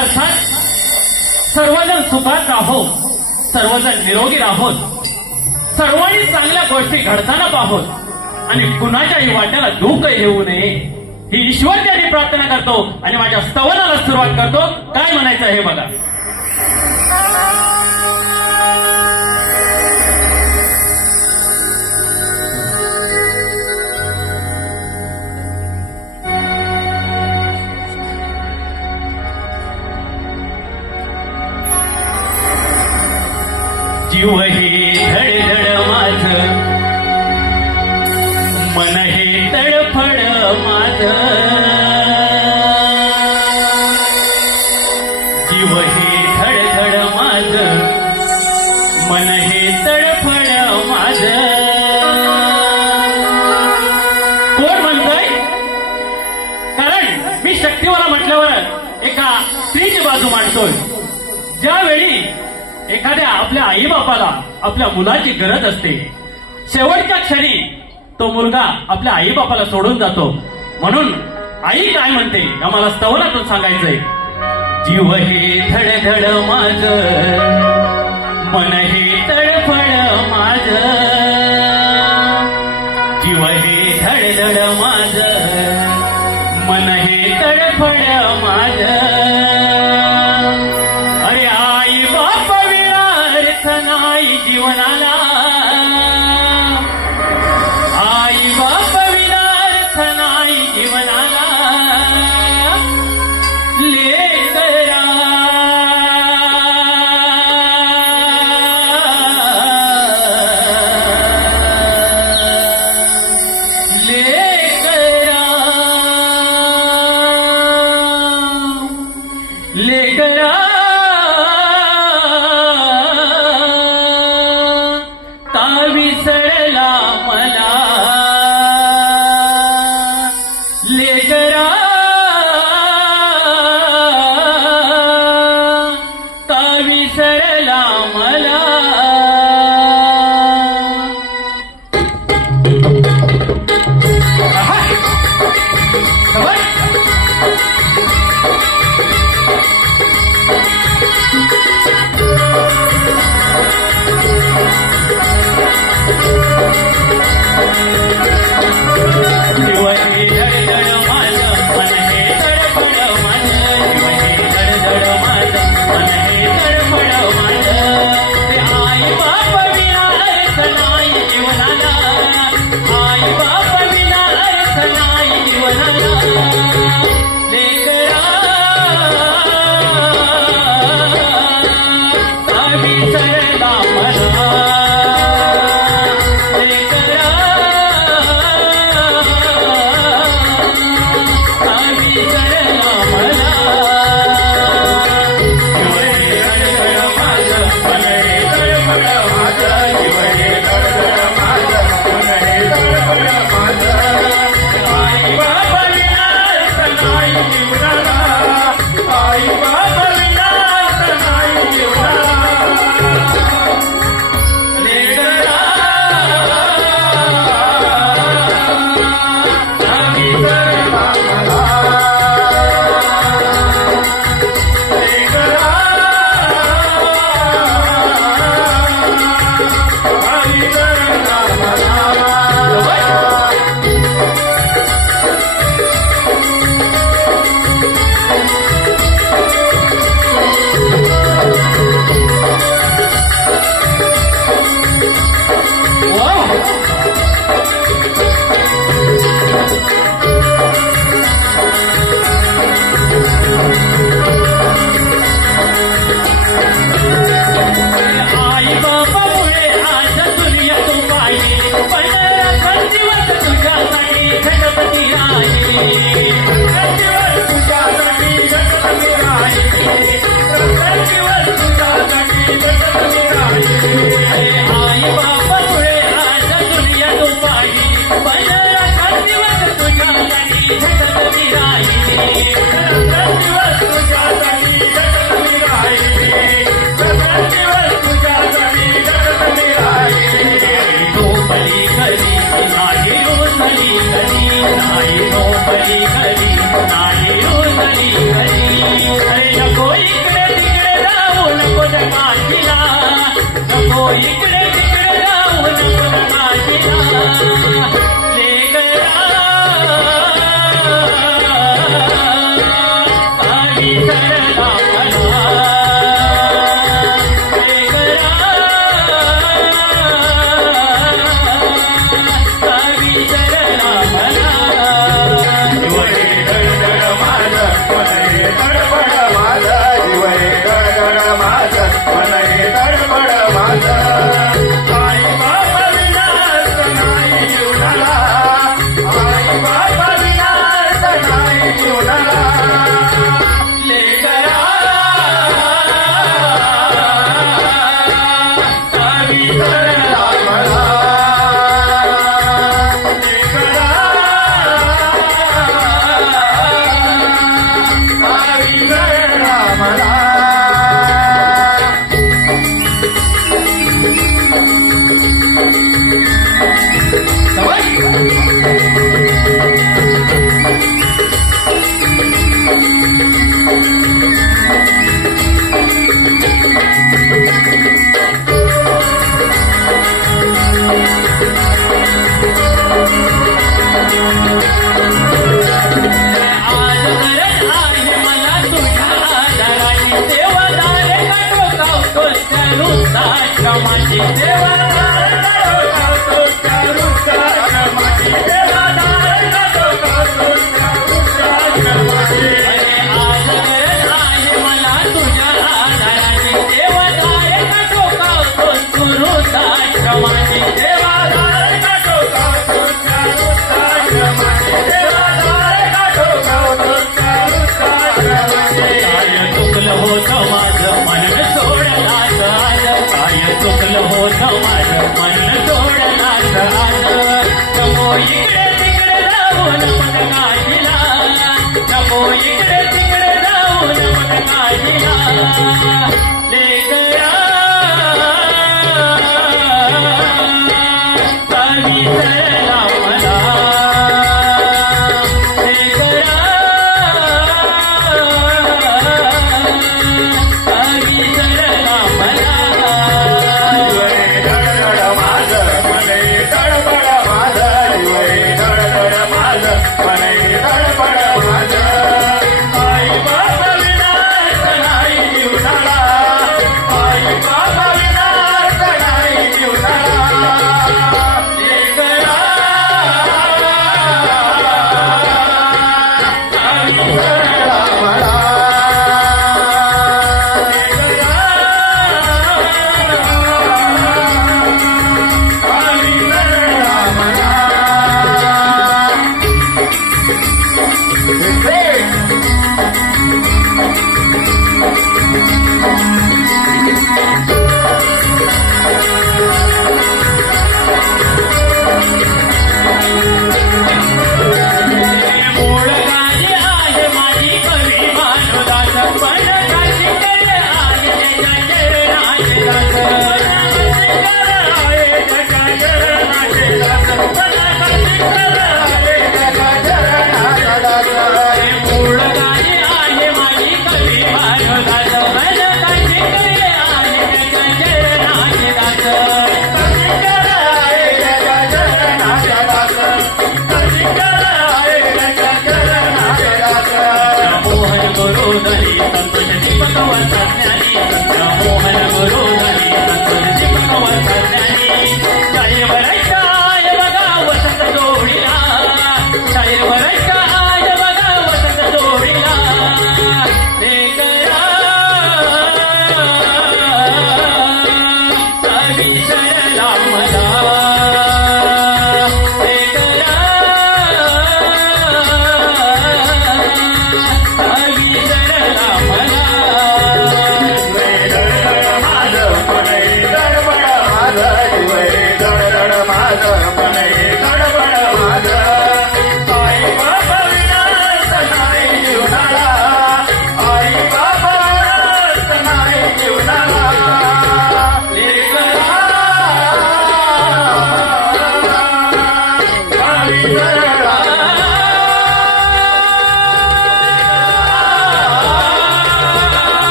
अर्थात सर्वजण सुखात राहो, सर्वजण निरोगी राहोत, सर्वांनी चांगल्या गोष्टी घडताना पाहोत आणि कुणाच्याही वाट्याला दुःख येऊ नये ही ईश्वरचरणी प्रार्थना करतो आणि माझ्या स्तवनाला सुरुवात करतो. काय म्हणायचं हे बघा. जीव हे धडधड माझ, मन हे तडफड माझ, जीव हे धडधड माझ, मन हे तडफड माझ. कोण म्हणतोय? कारण मी शक्तिवाला म्हटल्यावर एका स्त्रीची बाजू मांडतोय. ज्यावेळी एखाद्या आपल्या आई बापाला आपल्या मुलाची गरज असते, शेवटच्या क्षणी तो मुलगा आपल्या आई बापाला सोडून जातो. म्हणून आई काय म्हणते आम्हाला स्तवनातून सांगायचंय. जीव हे धडधड माझ, मन हे तडफड माझ, जीव हे धडधड माझ, मन हे तडफड माझ. अरे आई बाप नाही जीवनाला, आई बाप विनार्थ नाही जीवनाला. लेकरा लेकरा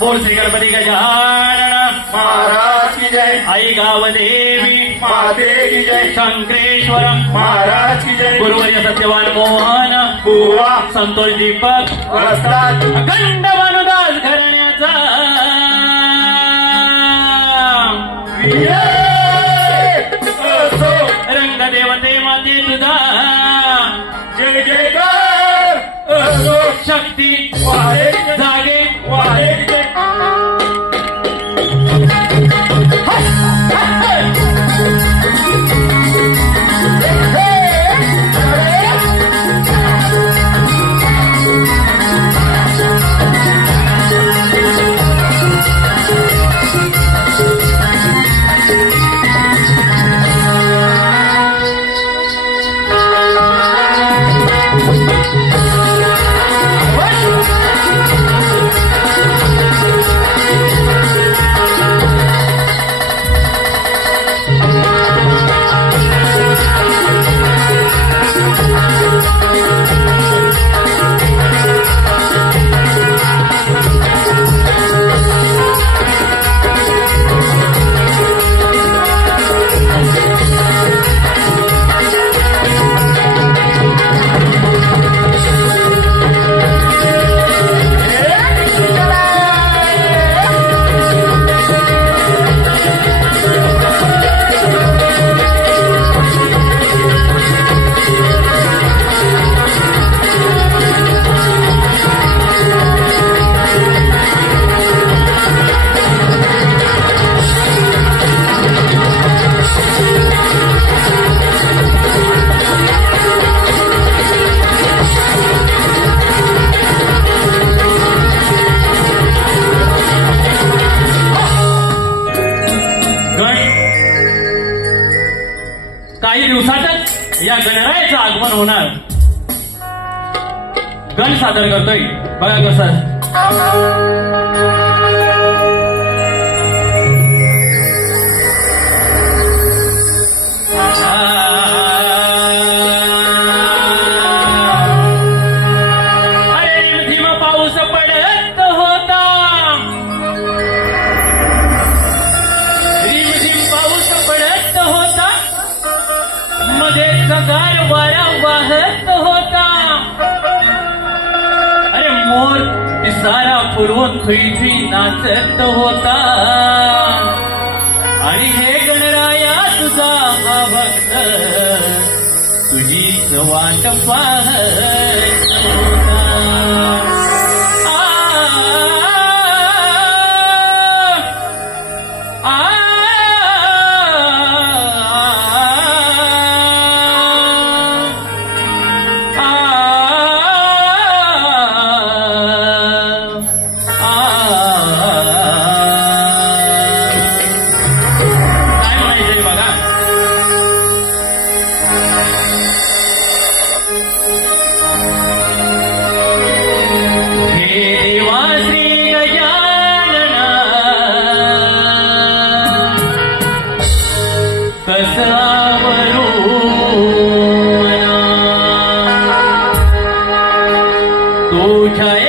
बोल श्री गणपती गजानन महाराज की जय, आई गावदेवी माते की जय, शंकरेश्वर महाराज की जय, गुरुवर्य सत्यवान मोहन बुवा संतोष दीपक वस्तात अखंड भानुदास घराण्याचा विजय असो, रंगदेवते माते तुझा जय जयकार असो, शक्ती वाहे की जय, जागे वाहे की जय. काही दिवसातच या गणरायाचं आगमन होणार. गण सादर करतोय बघा कसं. अरे रिमझिम पाऊस पडत होता, रिमझिम पाऊस पडत होता, मध्येच गार वारा वाहत होता. अरे मोर पिसारा फुलवून खुई खुई नाचत होता. आणि हे गणराया तुझा हा भक्त तुझीच वाट पाहत होता. जय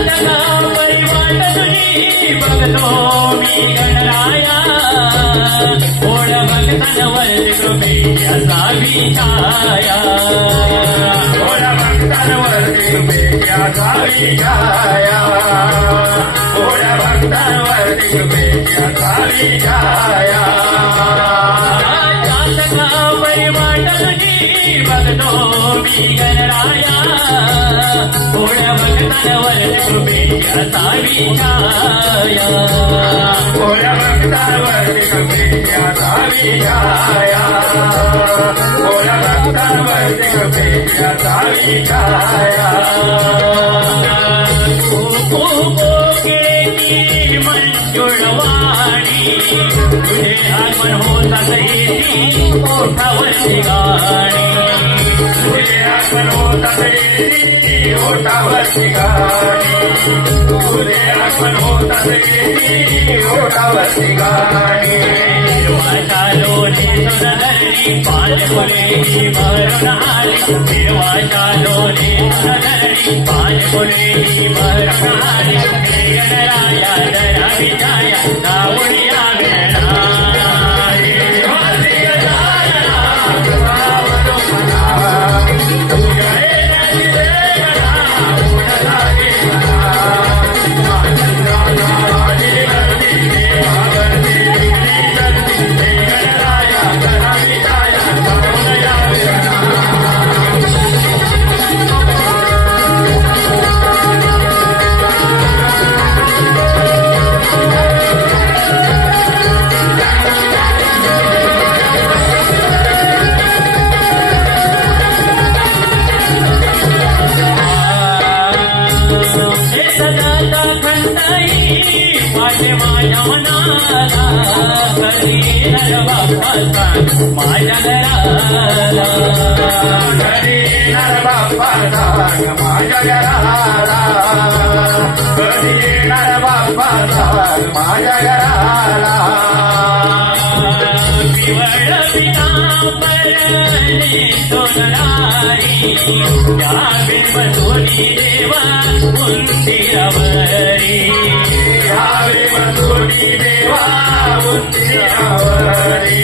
परिवाट तुझी बघतो मी गणराया ओढ भक्तांवर कृपेची असावी छाया ओढ भक्तांवर कृपेची असावी छाया ओढ भक्तांवर कृपेची असावी छाया परिवाट तुझी बघतो मी गणराया ओढ भक्तांवर कृपेची असावी छाया ओढ भक्तांवर कृपेची असावी छाया ओढ भक्तांवर कृपेची असावी छाया मंजुळवाणी तुझे आगमन होत असेल ओठावरची गाणी तुझे आगमन होत असेल ओठावरची गाणी तुझे आगमन होत असेल ओठावरची गाणी देवाच्या लोणी सुनधरणी पाच फुले भरून आली देवाच्या लोणी सुनधरणी पाच फुले भरून आली गणराया दरावी छाया दावणिया माझ्या घराला घरी नर बाप्पा माझ्या घराला घरी नर बाप्पा माझ्या घराला पिवळ पितांबरने सोनारी त्या बिंबसोनी देवा उंदिरावरी यावे बसोनी देवा उंदिरावरी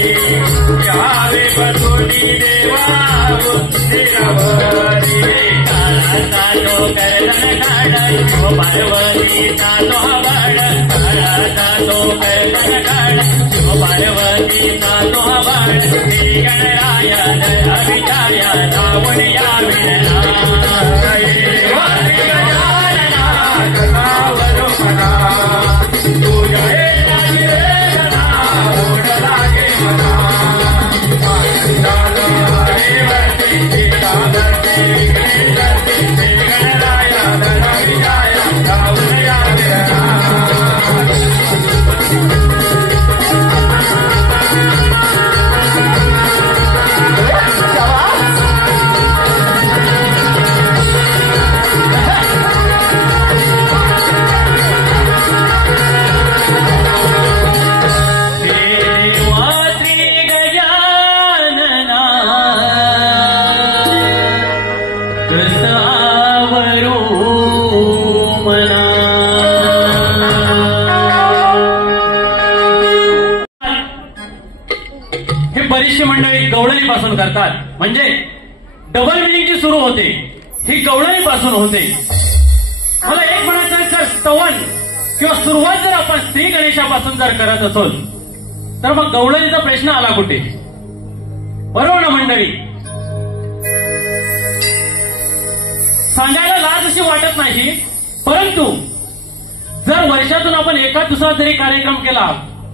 यावे बसोनी देवा उंदिरावरी काळाचा तो कर्दन काढ शिव पार्वतीचा तो हवाड काळाचा तो कर्दन काढ शिव पार्वतीचा तो हवाड श्री गणराया दरावी छाया दावणिया विणला बरीचशी मंडळी गवळणी पासून करतात म्हणजे डबल मिनिंगची सुरू होते ही गवळणी पासून होते. मला एक म्हणायचं आहे सर स्तवन किंवा सुरुवात जर आपण श्री गणेशापासून जर करत असोल तर मग गवळणीचा प्रश्न आला कुठे? बरोबर ना मंडळी? सांगायला लाज अशी वाटत नाही परंतु जर वर्षातून आपण एका दुसरा जरी कार्यक्रम केला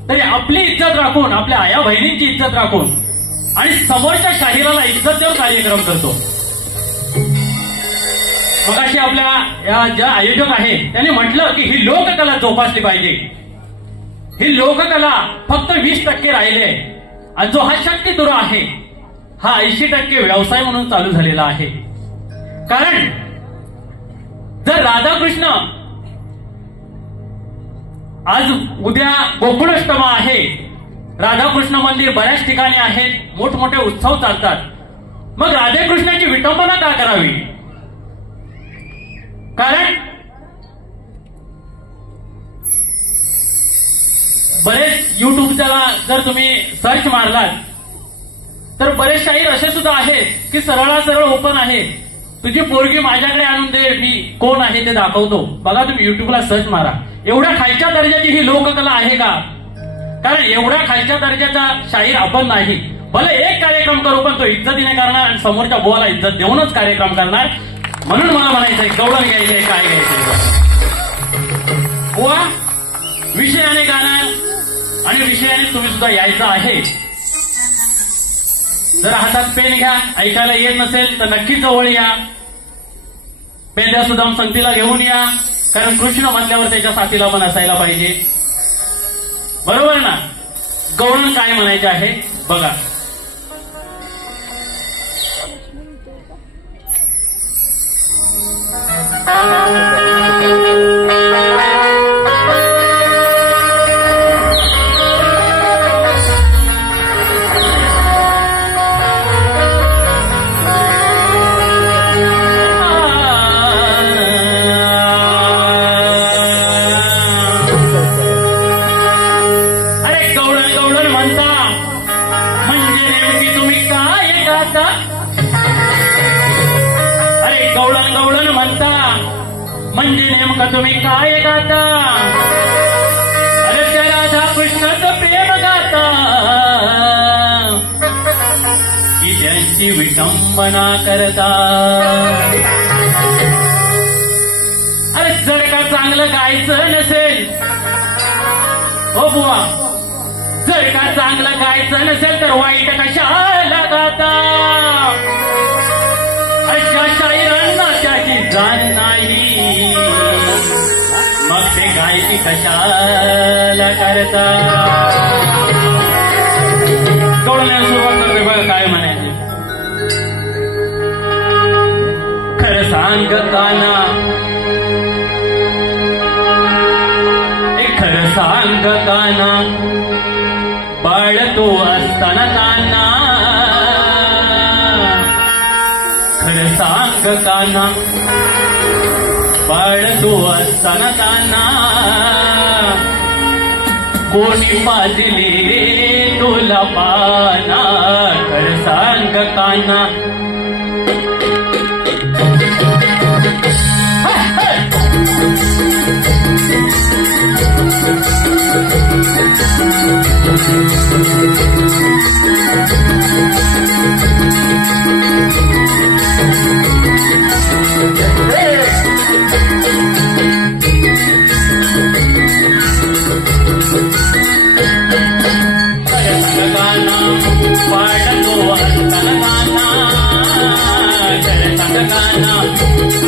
तरी आपली इज्जत राखून आपल्या आया बहिणींची इज्जत राखून आणि समोरच्या शाहिराला इज्जत देऊन कार्यक्रम करतो. मगाशी आपल्या या ज्या आयोजक आहेत त्यांनी म्हटलं की ही लोककला जोपासली पाहिजे. ही लोककला फक्त 20% राहिली आहे आणि जो हा शक्ती दुरा आहे हा 80% व्यवसाय म्हणून चालू झालेला आहे. कारण जर राधाकृष्ण आज उद्या गोकुळाष्टमी आहे राधाकृष्ण मंदिर बऱ्याच ठिकाणी आहेत मोठमोठे उत्सव चालतात मग राधाकृष्णाची विटंबना का करावी? कारण बरेच युट्यूबला जर तुम्ही सर्च मारलात तर बरेच शाहीर असे सुद्धा आहेत की सरळ ओपन आहे. तुझी पोरगी माझ्याकडे आणून दे, मी कोण आहे ते दाखवतो. बघा तुम्ही युट्यूबला सर्च मारा. एवढ्या खालच्या दर्जाची ही लोककला आहे का? कारण एवढ्या खालच्या दर्जाचा शाहीर आपण नाही. भले एक कार्यक्रम करू पण तो इज्जतीने करणार आणि समोरच्या बुवाला इज्जत देऊनच कार्यक्रम करणार. म्हणून मला म्हणायचंय गवळण घ्यायचंय काय घ्यायचंय. बुवा विषयाने गाणं आणि विषयाने तुम्ही सुद्धा यायचं आहे. जर हातात पेन घ्या, ऐकायला येत नसेल तर नक्कीच जवळ या. पेंद्या सुदाम संगतीला घेऊन या, कारण कृष्ण म्हटल्यावर त्याच्या साथीला पण असायला पाहिजे. बरोबर ना? गवळण काय म्हणायचे आहे बघा. म्हणजे नेमकं तुम्ही काय गाता? अरे त्या राधा कृष्णाचं प्रेम गाता की त्यांची विटंबना करता? अरे जर का चांगलं गायचं नसेल, हो बुवा, जर का चांगलं गायचं नसेल तर वाईट कशाला गाता? अशा शाहिरांना त्याची जाण नाही, मग ते गायकी कशाला करता? गवळण्याला सुरुवात करते बघा काय म्हणायचे. खरं सांग काना, खरं सांग काना, बाळ तो असताना काना. खरं सांग काना, बाळ तो असताना काना. कोणी पाजले तुला पाना? खरं सांग काना.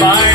बाळ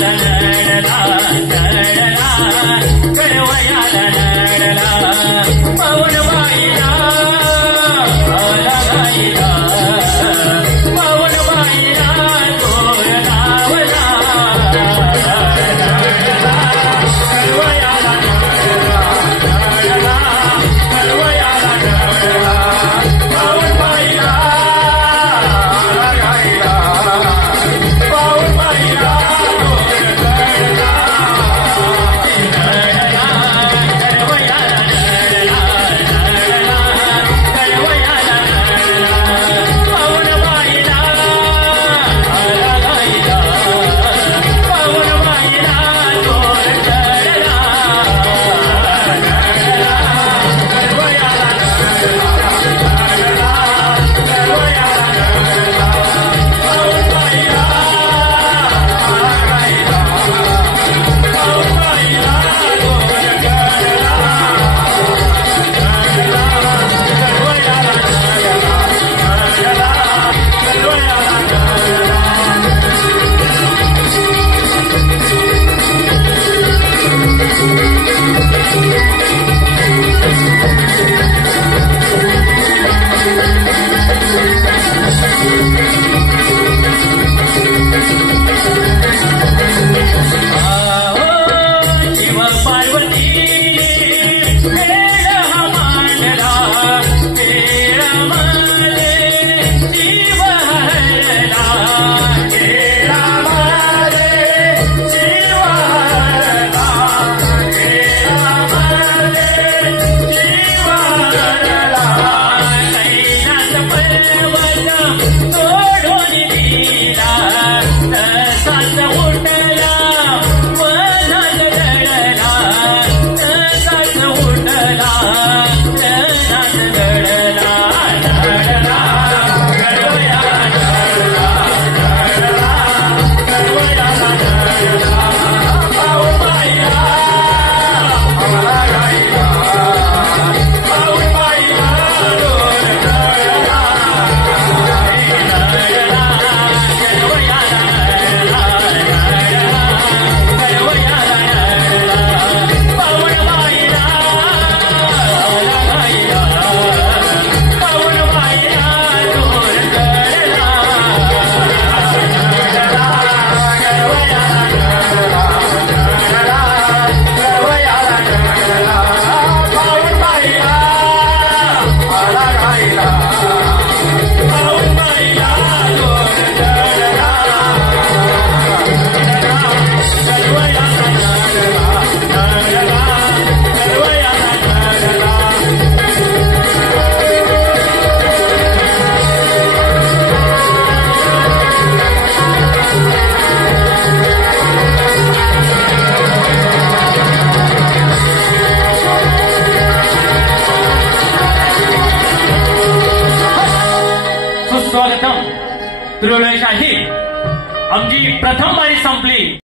नडला नडला कडवयाला नडला पावन बाईला आला गाईला पावन बाईला तोर लावला कडवयाला नडला नडला कडवयाला नडला पावन बाईला आला गाईला पावन बाईला स्वागतम. तुरळशाही आमची प्रथम बारी संपली.